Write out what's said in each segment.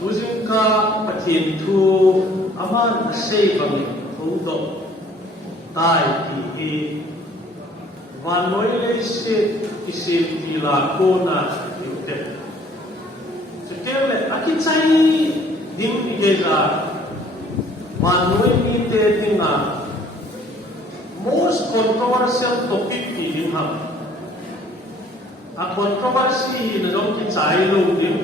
Muzika pathin thu aman sei bang thudo tai ti van noi le se isim ti la kona yutte sekele akichai dim igeza van noi ni te tinga most controversial topic ti dim ham a controversy na dong ki chai lo dim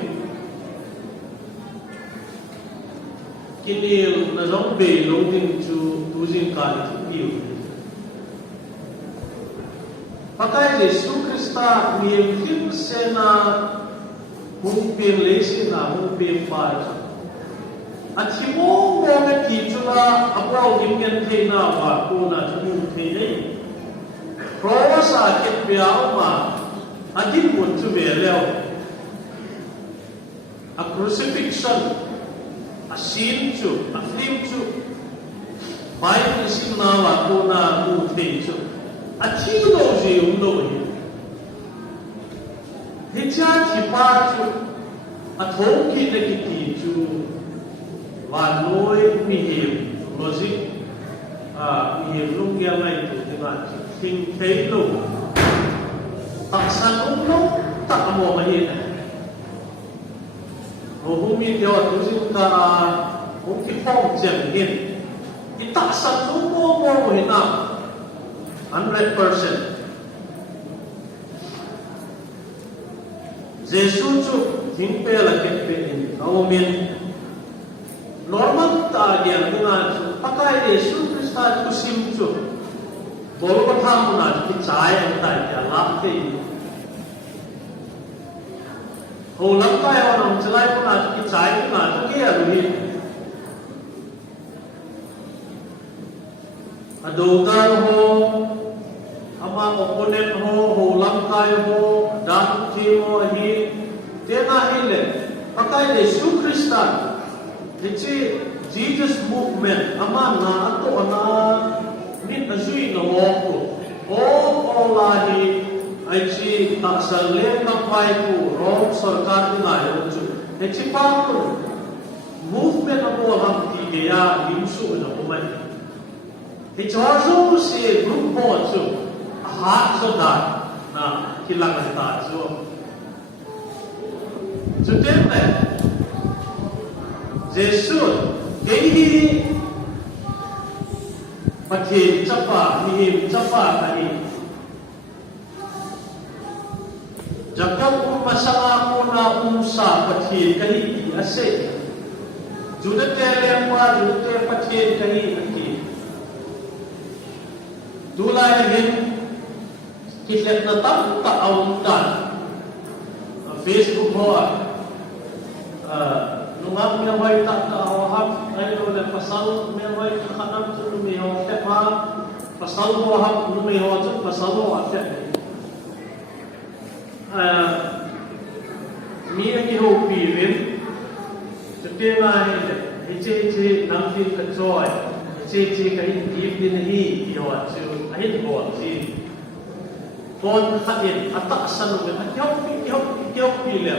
kinil na dong be lo dim chu tu jin ka ti yu pakai Yesus Krista miem him sena humpin lesi na humpin par athimo mo me ti chula apau gimgen the na wa ko na thu the nei prosa ket piao ma adin mun chu be leo a crucifixion a sin chu a film chu Bible sin na wa ko na thu the chu a thi do je lo hi he cha thi pa chu a thong ki de ki ti chu wa noi mi him logic mi him lung ya mai tu ti ma thing thei lo ta san lo ta mo ma hi ho hu mi yo tu sin ka ho ki phong chen hin ti ta san lo mo hi na 100%. Jesus chu thingpe la ketpe in naumin normal ta gyan nga chu pakai Jesus Krista chu sim chu bol ko tham na ki chai ang tai ya la te ho lam kai wa nam chalai ko na ki chai na chu ke ya ri adogan ho ama opponent ho lam kai ho dan thi ho hi tena hi le pakai Yesu Krista dichi Jesus movement ama na to na min azui no ho la hi ai chi ta sal le na pai ku rom sarkar ni lai ho chu he chi pa ku movement abo ham ti ge ya lim su na ko mai he chazo se group ho chu hat so da na kilang ta so today Jesus gehi pathin chapa him chapa kani Jacob masanga ko na umsa pathin kani ase judate lempa judate pathin kani aki dulai hin kisah na tak awam kan Facebook ho nungam me hoy tak ka awam ay ole pasal me hoy khanam chu me ho te pa pasal ho ha me ho chu pasal ho ate mi ki ho pi rin te ma he che nam tin ka choi che ka in dip din hi yo chu ai bo chi con khát điện atak san lo kan hiop pi le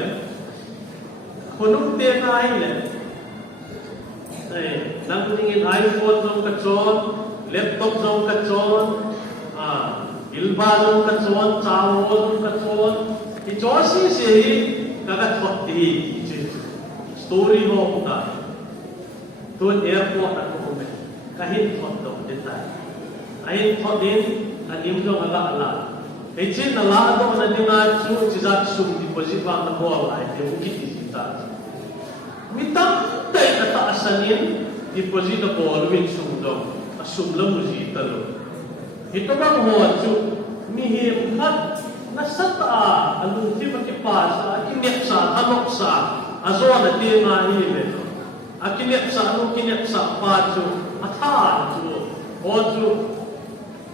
konum te nai le nang ning iPhone jong ka chon laptop jong ka chon ilba jong ka chon chawo jong ka chon ki chosi se hi ka thot hi story ho ta to airport ta ko me ka hin thot do de ta ai thot din na nim jong ala Echin na la do na dinga chu chizat sum deposit wa na bol ai te ukit ta mitam dai na ta asanin deposit na bol win sum do asum la muji ta lo ito ba mo chu mi him hat na sata alu ti ba ki pa sa kinek sa anok sa azo na ti ma hi le akinek sa anu kinek sa pa chu atha chu o chu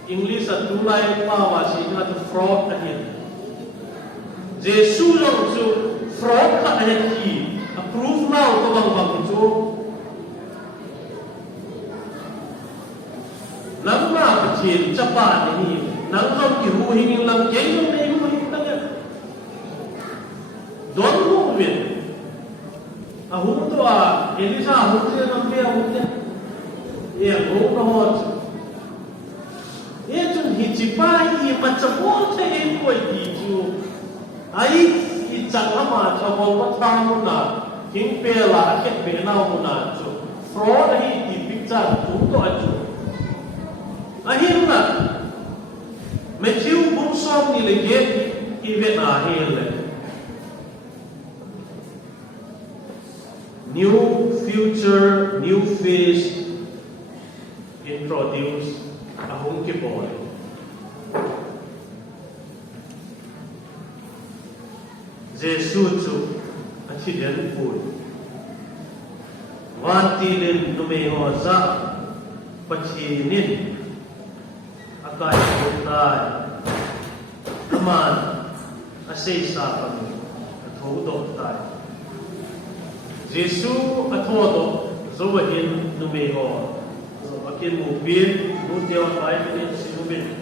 English at tulay pa wasi na to fraud ahin. Jesus long to fraud ka ahin ki approve now to bang chu. Nang ma pathin chapa ni nang long ki hu hing lang jeng long nei hu hing lang ya. Don mo win. hung to Elisa hung te no pe hung te e hung no ho e chun hi chi pa hi ma cha mo the e koi ti chu ai i chang ma cha mo pa ta mu na king pe la khet pe na mu na chu fraud hi ti picture tu to a chu a hi na Matthew bung som ni le ge i ve na he le new future, new face introduce ahong ke boy. Jesus chu achidan pun. Wanti len numeho za pachinin akai putai aman asay sa kami athodok tayo. Giêsu athodo zowahin numeho so akin mubin muteo pai ni sinubin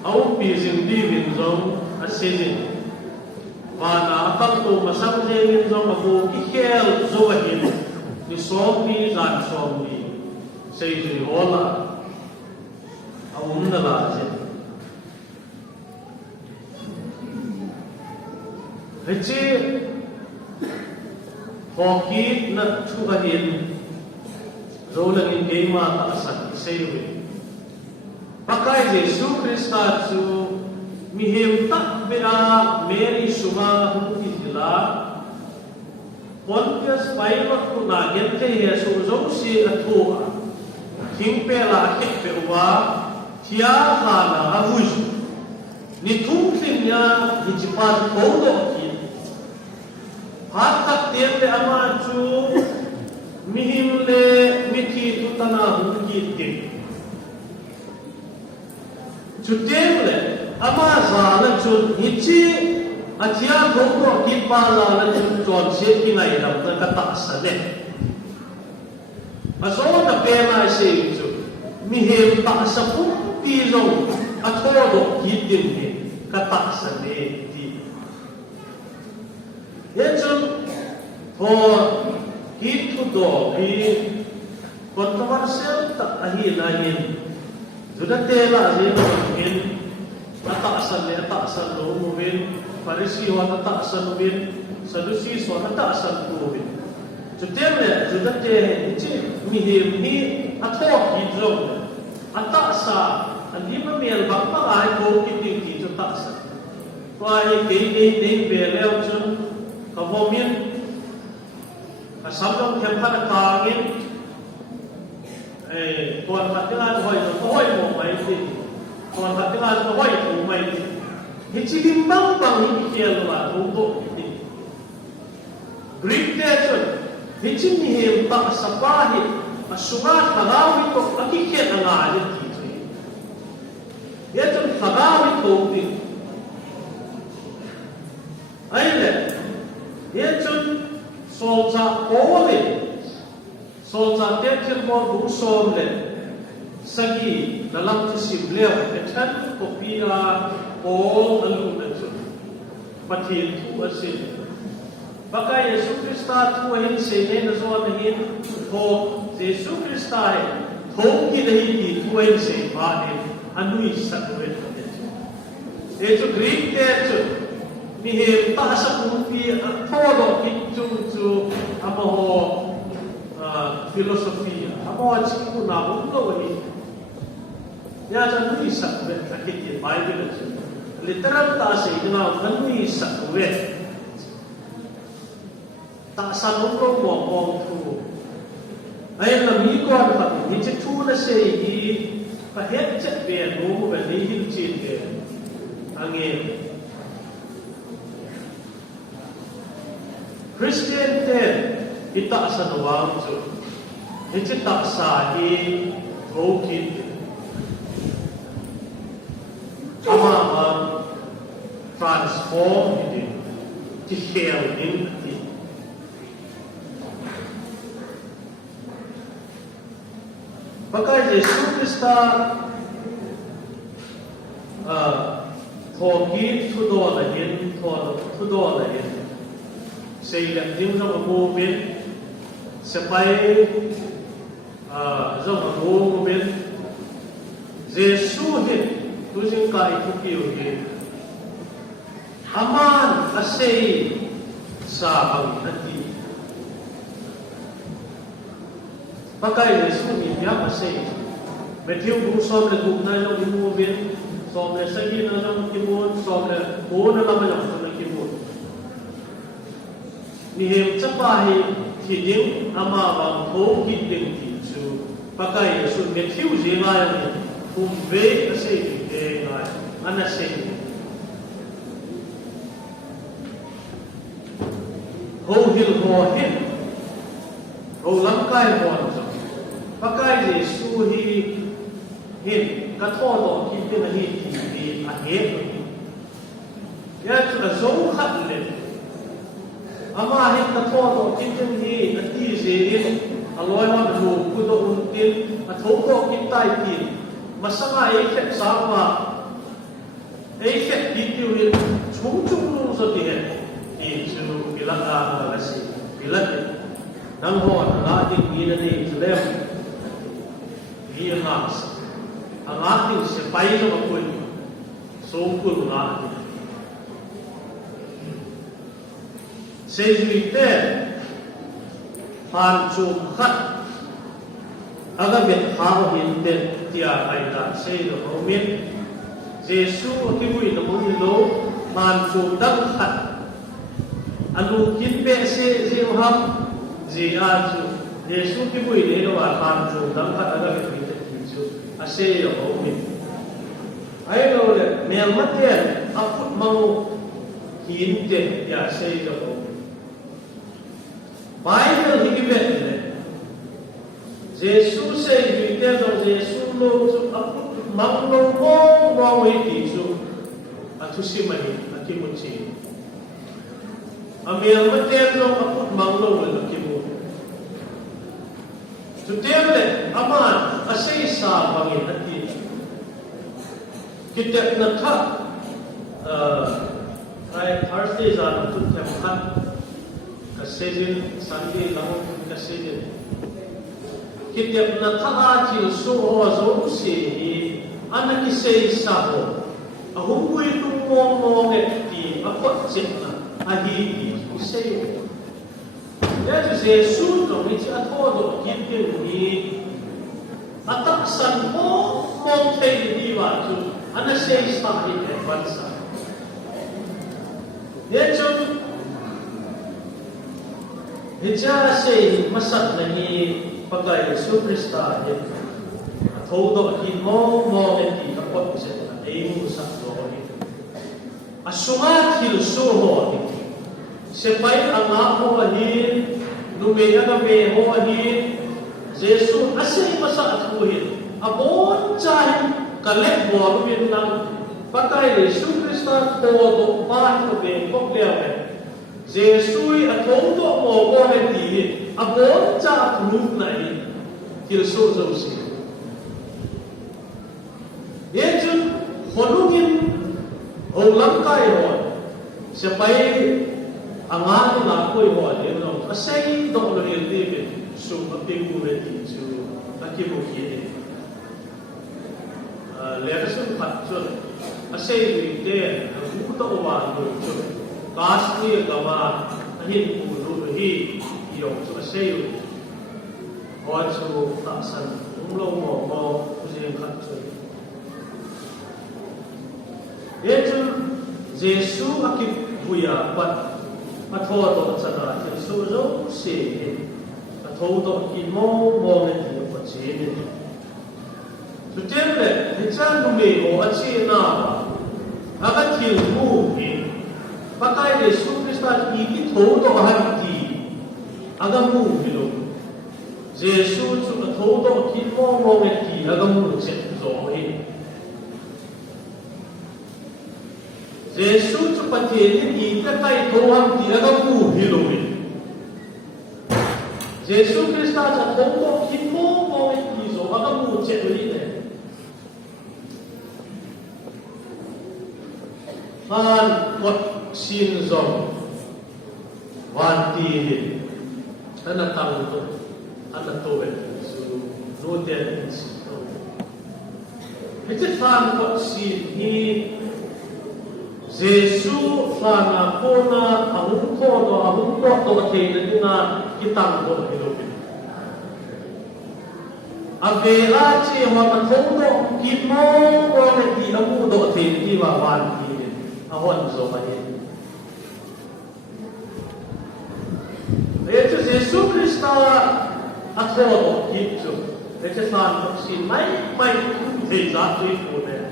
au pi jing di bin zong asin wana apang to masang jeng zong abu ikel zowahin ni somni zan somni sei ji hola au na la je Heci Hoki na tuhahin Rolang in Gema Taasan Sewe Pakai Jesu Krista su Mihim tak bea Mary Suma Huti Hila Pontius Pilate kuna gente Yesu Zong si atua King pela akit pewa Tia hana avuj Ni tungkling niya Ni jipan kodo Hatak tiyan le ama chu mihim le miti tutana hukit din. Chu tiyan le ama zala chu hichi atya gokro kitpa zala chu chon siya kinay lam na katasa le. Aso na pema siya chu mihim ta sa puti zong atodo kit din din katasa le. Yechun ho hit to do bi controversial ta ahi lain juda tela je in ataasan le ataasan lo movin farisi wa ataasan movin sadusi so ataasan movin jutemle juda te chi mi hi athok hidro ataasa andi ma mel bak pa ai ko ki ti ju taasa ko ai ke be leo chun Kamomin kasabang kempan kangin tuan katilan hoy mo mai ti tuan katilan hoy mo mai ti hichibimbang bang hikiel wa tuto ti Greek teacher hichimihim ta sapahi asugat kagawi to akiket ang alin ti yeton kagawi to ti ayle Yechun solza ole solza teacher mo bu somle sagi dalam sibleo etan kopia all alumna chun patin tu asin baka Yesu Krista tu hin sene na zo hin ho Yesu Krista hai thong ki nahi ki tu hin se ba ne anui sakwe Yesu Greek teacher Mihim tak asa kumpi todo itu tu apa ho filosofi apa cikgu nabu lo ini ya jangan isak we akit Bible tu literal tak sih kenal kan isak we tak sanu lo ngomong tu ayat lami ko apa ni cikgu na sih ini pahet cek be no be ni hil cin be angin Christian ten kita sa nawang jo iti taksa hi hokit ama transform iti ti share din iti baka Yesu Krista hokit tudo la hin xây đẹp tiếng trong một bên sẽ bay trong một bên Giêsu hiện tu sinh cái tu kiều hiện aman asay sa ang nati pakai Giêsu niya asay Matthew cũng som là cũng này trong cái mua viên som là xây dựng ở trong cái mua som là bố nó làm ở trong cái mua ni hem chấp bài thì những ama bằng thố kỹ định thì chú pakai Giêsu Matthew gì mà cùng về asay để ngay anh asay hầu hiểu họ hết hầu lắm cái họ pakai Giêsu hi hiện các thọ đó khi bên này thì hết ya là giống khát lên ama hiện các thọ đó khi bên này là tí gì đến aloi mà đủ cứ độ tiền thấu có cái tai tiền mà sáng ai khép sáng mà ấy khép đi tiêu hiện chúng luôn rồi thì chú bị lắc là gì bị lắc năng hoa là cái gì này chú đem đi ngang ang ating sepay na mapoy sungkul nga sa ijuite han chung khat agamit hao hinten tia kaita sa ilo homin Jesu akibuy na mong ilo han chung dang khat anu kinpe se ziham ziadu Jesu akibuy na ilo han chung dang khat agamit asay yo omi ay lo le mel matien aput mau hinte ya asay yo omi Bible higibet le Jesus say hite do Jesus lo aput mang lo mo hiti su atusimani akimuchi amel matien lo aput mang lo akimu Tudemle aman asay sa bangin natin kita nakha ay Thursday sa tutyahan kasejin Sunday lang kasejin kita nakha atil suho zo si anak isay sa ho ahungui tumong ti akot chitna ahi isay Jadi Yesus dong itu atau kita ni ataksan mo montai di waktu anda sei sahih bangsa. Yesus hija sei masat lagi pakai Yesus Kristus ya. Atau dong kita mo di kapot bisa ibu satu ini. Asumat hilsuho ini. Sepay ang ako ahin, lumaya kami ho ahin, Jesus asay masa atuhin. Abon chay kalek mo lumin lang patay Jesus Kristus todo bahay ko be kokleawe. Jesus atondo mo ko hindi abon cha atulog na in kilso zosi. Yejun honungin holang kayo sepay Angan na ko yo ale no asay do lo yel David so apingu reti so akimu kiye leveson patso asay rite buta oba do so kasni gama ahin ulu hi yo so asay o so tasan umlo mo kusin patso yetu Jesu akip buya pat Atau do sana Yesus zo se atau do kimo mo ne ti ko che ne tu temle hitan du me o achi na aga til mu ni pakai Yesus Kristus ki tho do han ti aga mu bi lo Yesus tu atau do kimo mo ne ti aga mu che zo he Yesus tu pateli kita kai toham tiraga mu hilomi. Yesus Kristus sa tongko kimo mo izo aga mu chetuli ne. Han kot sin zong. van ti ni ana tang to ana to ve su no te si to Hiti fan ko si ni Jesu fana kona ahung ko to te na kitang do hilobi avela chi ma thong do ki mo ko na ti amu do te ti wa van ti ahon zo ma ni Jesu Krista atho ki chu Hiti fan ko si mai thế giá trị của mình.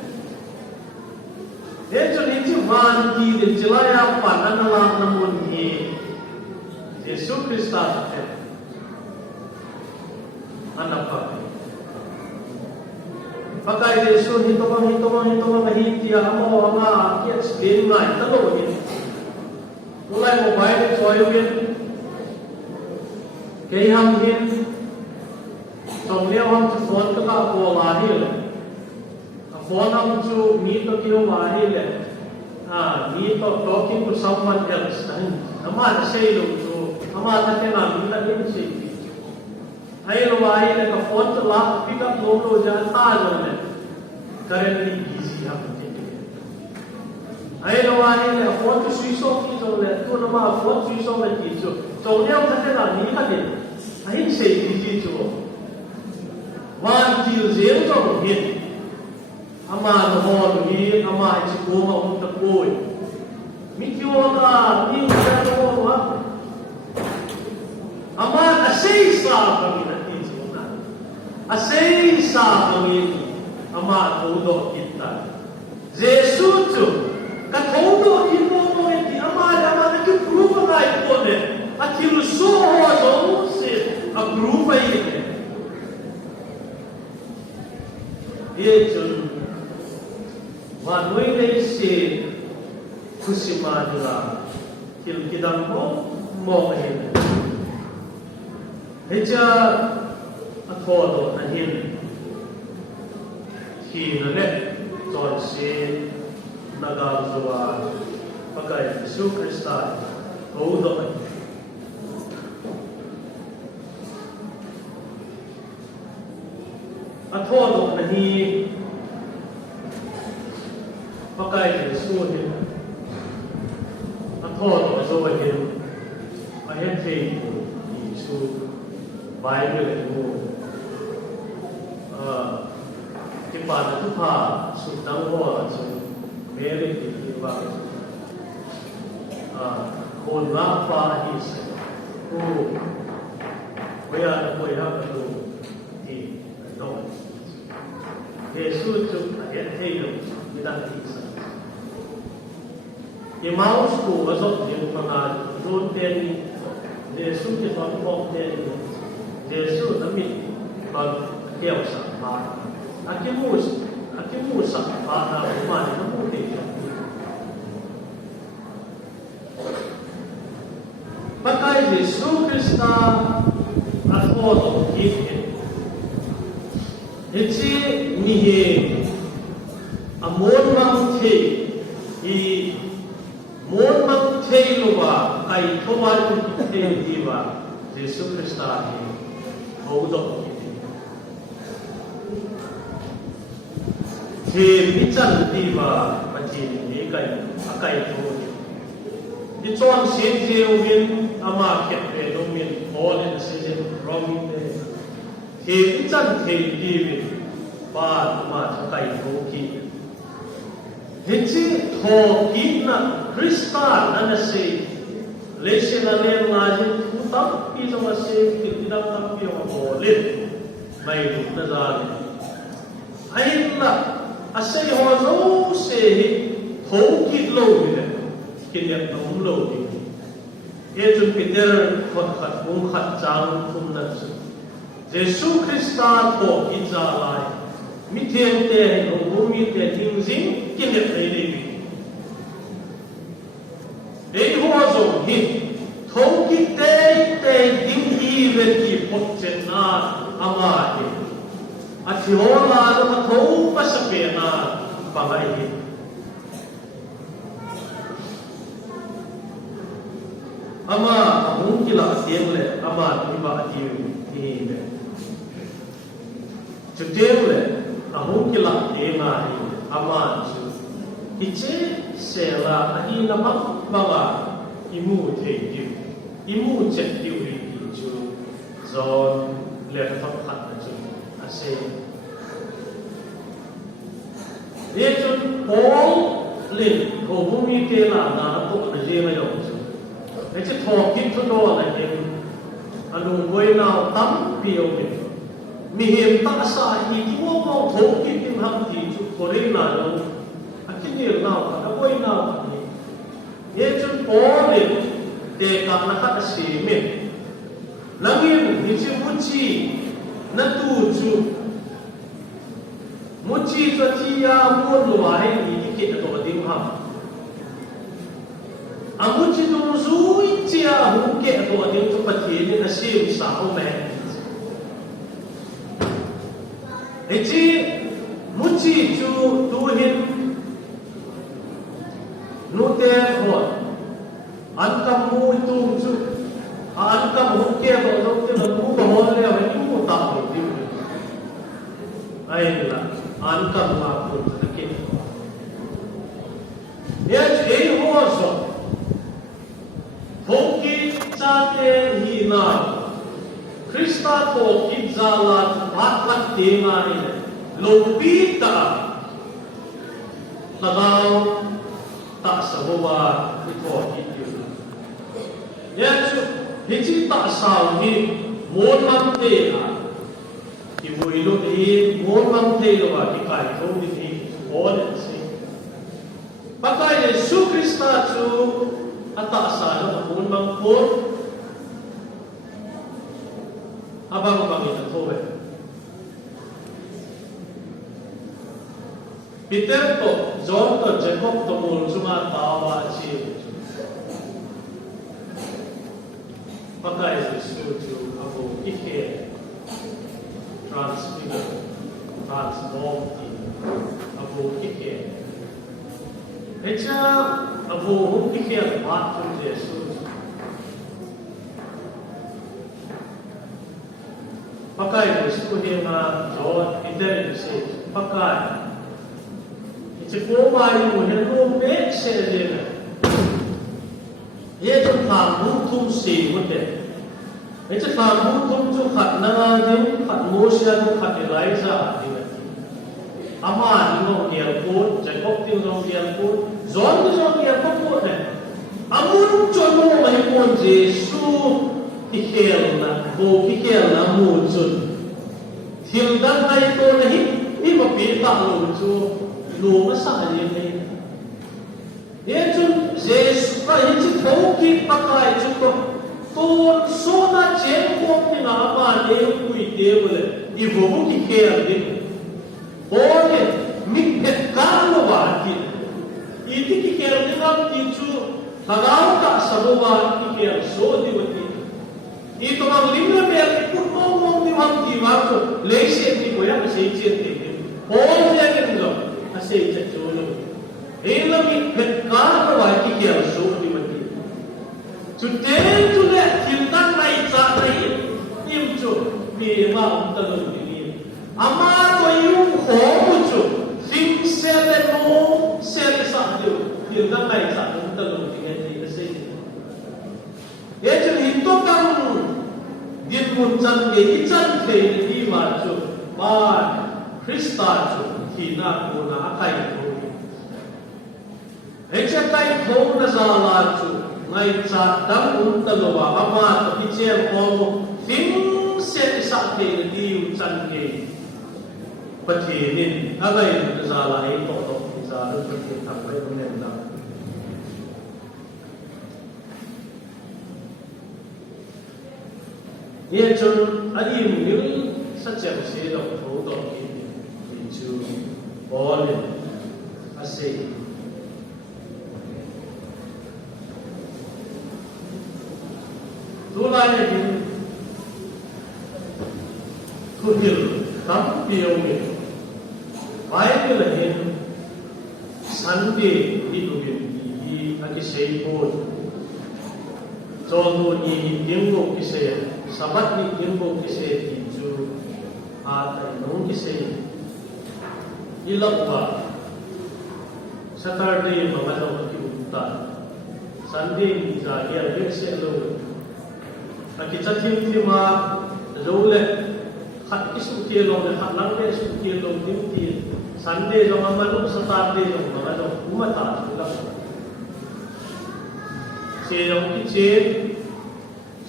Thế cho nên chúng van đi đến chỉ là áp phản anh làm nằm môn gì, Giêsu Christa thế, anh áp phản. Pakai Giêsu hitoma hitia amo kiat spin lại tất cả mình. Mulai mobile choy mình, cái ham hiên, trong liao ham cho phone tất cả của là hiền. Phone up to meet the people meet talking to someone else. Ama say to ama takena minta din say. Ay lo ay le phone to lock pick up no ja ta lo ne. Currently busy happen. Ay lo ay le phone to switch off ki to le to na ma phone switch off ki to. Tong leo takena ni ka din. Ay say busy to. One till zero to hit. Ama no hol ni ama chi ko ma un ta koi mi kyo ga ni ga no wa ama a sei sa pa mi na ti chu na a sei sa pa mi ama to do kita Jesu chu ka to do ki no no ti ama na ki proof na I ko ne a ki lu so ho do se a proof ai ne ye chu và nuôi lấy sự kusima nila kil kidam mo hin hecha athodo na hin hi na le ton si nagal zuwa pakai Yesu Krista odo athodo na hi pakai Yesu ni atho do so wa hin a he thei Yesu Bible mu ki pa na tu pha su dang ho su me le ki ba kon la pa hi se ku we are we have to ti no Yesu tu a he thei lo ni da ti Emmaus ko azot din panga don ten Jesu ke ton bok ten Jesu namit pag keo sa pa akimus sa pa na man na puti pakai Jesu Krista athodo kifin Iti mihi amon mang te I mon mang te luwa kai thoman te diwa Jesu Krista hi hodo te bichal diwa pati ni kai akai tho ni chon sen je win ama khet pe no min all in season roaming te bichal te diwi pa ma kai tho ki Hiti tho kitna Krista nana se leshe na le ngajin utam ki jama se kitna tam ki wa bole mai na zali ailla ase ho zo se tho kit lo ni kinyak tom lo ni ye chun peter khot khat khat chang thum na Jesu Krista tho ki za lai mi thiên te no bumi te ding jing kinyak nei nei Ei ho hi thâu ki te ding hi ve ki pot chen na ama hi a thio la na thâu pa sa pe na pa ngai hi ama hung kila tiang le ama iba tiu ni le chu tiang le hung kila tianga ni ama chu iche sela ahi namak baga imu the tiu imu chet tiu ri chu zon le thak khat chu ase ye chun Paul lin ho bumi te la na to na je ma yo chu e che tho kit to do la ke anu goi nao tam pio ke mi hem ta sa hi ti wo mo tho kit tim ham ti chu ko re na lo a kin ni nao ka goi nao ni ye chun Paul lin te ka na ka si me langin ni chu mu chi na tu chu Muci cuacia pun luai ini kita tu betul ham. Amuci tu zui cia huke tu betul tu pati ni nasi usah meh. Eci muci tu tuhin nute hot. Antam mu itu tu antam huke tu tu mu bahol le awak mu tak betul. Ayolah. Ankam makhluk terkini. Ia jadi hoso. Hoki cate hina. Krista hoki jalan batlat tema ini. Lopita. Kalau tak sebuah itu itu. Ia jadi tak sahaja. Mohon tema. Ibu itu di mohon telo bagi kai kau di orang sih. Pakai Yesus Kristus tu atas sana mohon pun abang itu tahu. Peter tu John tu Jacob tu mohon cuma tahu aja. Pakai Yesus tu aku ikut transform abu kike echa abu kike baat pun Jesus pakai Yesus dia na John Peter se pakai echa ko mai mo ne no me se de ye to tham tum se mo de Itu kamu tu kat nangadim kat Moshe tu kat Elijah ini. Aman ingong dia pun, Jacob ingong dia pun, John ingong dia pun ni. Amun jono mai pun Yesu ikhel na, bo ikhel na muncul. Hildan hai to nahi, ini bapita lucu, lu masa ini. Ia tu Yesu kai itu kau pakai cukup. Tuan sona cengkok ni apa dia kui dia boleh ibu ki care dia. Boleh mikir kalau bagi itu ki care dia kan itu kalau tak sebuah ki care so dia boleh. Itu orang lima dia ikut ngomong di waktu waktu lesen di koyak sejen dia. Boleh dia kan sejen jolo. Ini mikir kalau bagi ki care so dia boleh. Today tu le hildan nai cha nai im chu mi ma ta lu ni ama to yu ho mu chu sim se le no se le sa ju hildan nai cha ta lu ni ni ka se ye chu hin to kam din mun chan ge ki chan the ni ma chu ba Krista chu thi na ko na kai ko ye cha kai ko na za la chu Ngai cha dam talowa ama tapi cia komo fing se sakti di ucan ke patinin agai zala ai to zala pati thamai ne na ye chun adi mil sacham se do tho do ki chu bol ase Tulai ni kuhil tam piau ni, baik ni lagi Sunday di kuhil di agi seipun. Jono ni dimbo kise sabat ni dimbo kise tinju ata nong kise ilakwa Saturday mga nong kiunta Sunday ni jaya yekse lo akichatim tima role khat isu ke lo ne khat lang ne su ke lo dim ti Sunday jong amanu Saturday jong mga nong umata ilakwa Seyong kicil,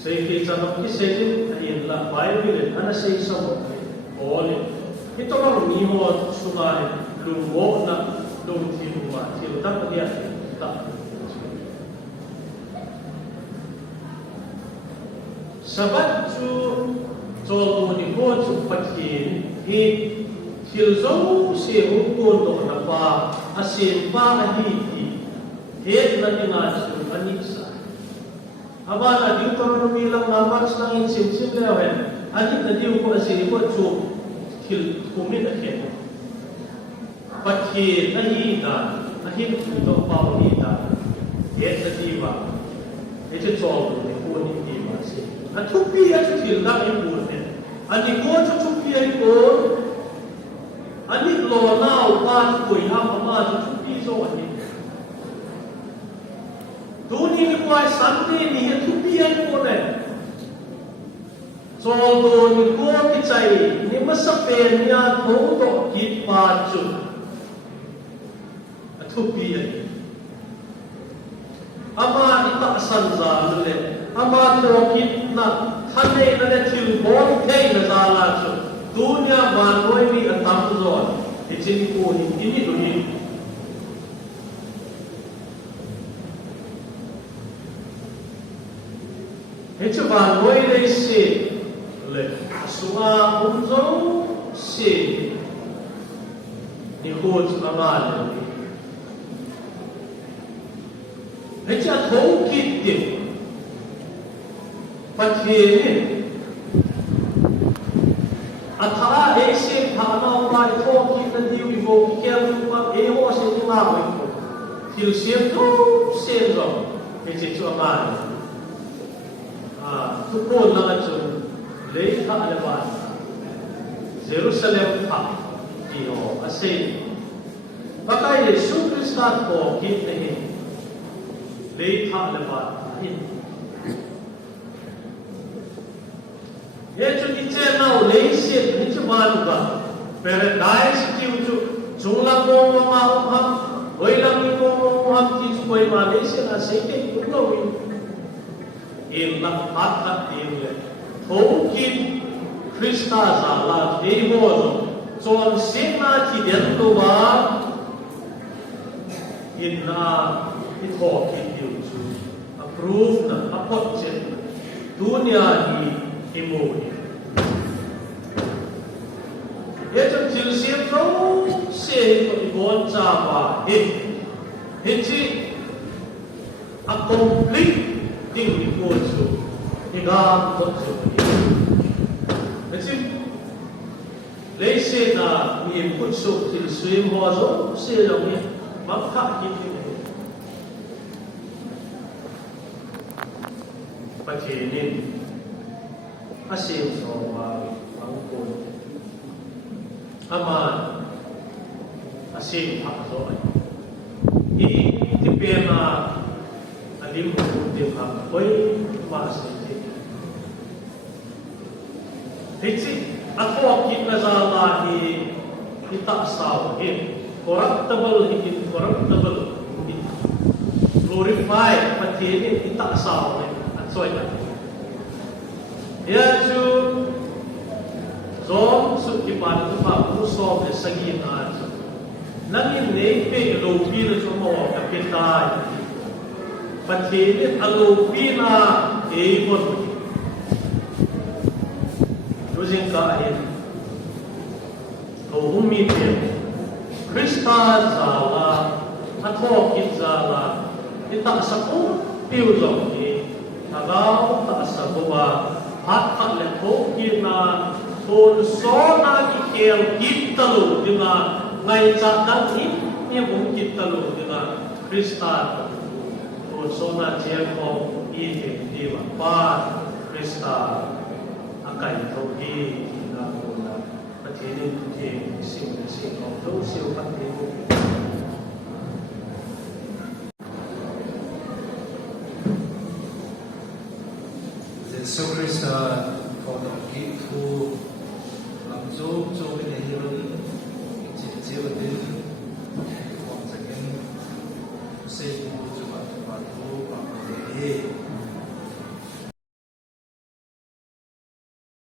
saya kisah kisah ini adalah Bible. Ana saya sama oleh itu orang mihot sungai lumbok na lumti rumah. Siapa tak dia tak. Sabat tu jodoh ni kau tu patin he hilzong sehukun tu apa asin pa ahiti he nanti ngaji aniksa. Abala di utara bilang nama sedang insim lewen. Adik tadi ukur asiri ukur cup kil kumit akhir. Pakai ahi dah, ahi itu apa ahi dah. Dia tadi bah, itu jauh ni pun ini masih. Atupi aja kil dah ibu ni. Adik kau tu tupi ibu. Adik lona upat kau yang apa tupi jauh ni. Dunia ni kuai Sunday ni itu pian pun Jodoh ni kuai kicai ni masa pennya kau tu kit baju. Itu pian. Ama ita sanza le. Ama tu kit na thane na tilbon thei na zala tu. Dunia banoi ni atam zon. Ini kuai ini dunia. Itu banoi le se le sunga unzo se ni hot amal itu thau kit din pathe athara ese phana pai thau kit na diu ibo kem pa e ho se ni ma ho fil se to se zo itu amal Tukul na chun lei tha lewan Jerusalem tha iyo ase pakai Yesus Kristus ko kit nahi lei tha lewan hin ye chu iche nau lei se ni chu ban ba paradise ki chu jungla ko ma ha oilam ni ko ha ki chu koi ma lei se na se ke ku no wi Ilah hat dia, mungkin Kristus Allah dihol, soal sena tidak luar, inna itu kita approve na apot jen, dunia ini imuni. Itu jilsim tu sih ikon java, hiji complete Ting kursu, igam kursu. Macam, lese na ni kursu til swim hozo, selong ni makak gitu. Pacenin, asim sowa mangkun, aman, asim haksoy. Ini tipena Adim dia koi masih. Hiji, aku kita zala kita sah corruptible incorruptible glorified materi kita sah atsoy. Ya ju zom sukipan tu pa muso sagi na. Nangin nei pe lobi na sumo kapitai. Materi alupina eibon. Using kain. Kau umipin. Krista zala, atau zala. Kita sapu piulong ni. Tagaw tak sabua. Hat lepo kina. Tol sona ikel kitalo dengan ngai catat ni mungkin talo dengan Krista. Sona jel ko y thì mà ba Krista akai thâu hi na ko na pathin thì sinh không đâu siêu pathin Jesu Krista có đồng kỹ thu làm dấu cho bên này luôn chỉ có đến còn sẽ cái xây dựng cho bạn thu bằng cái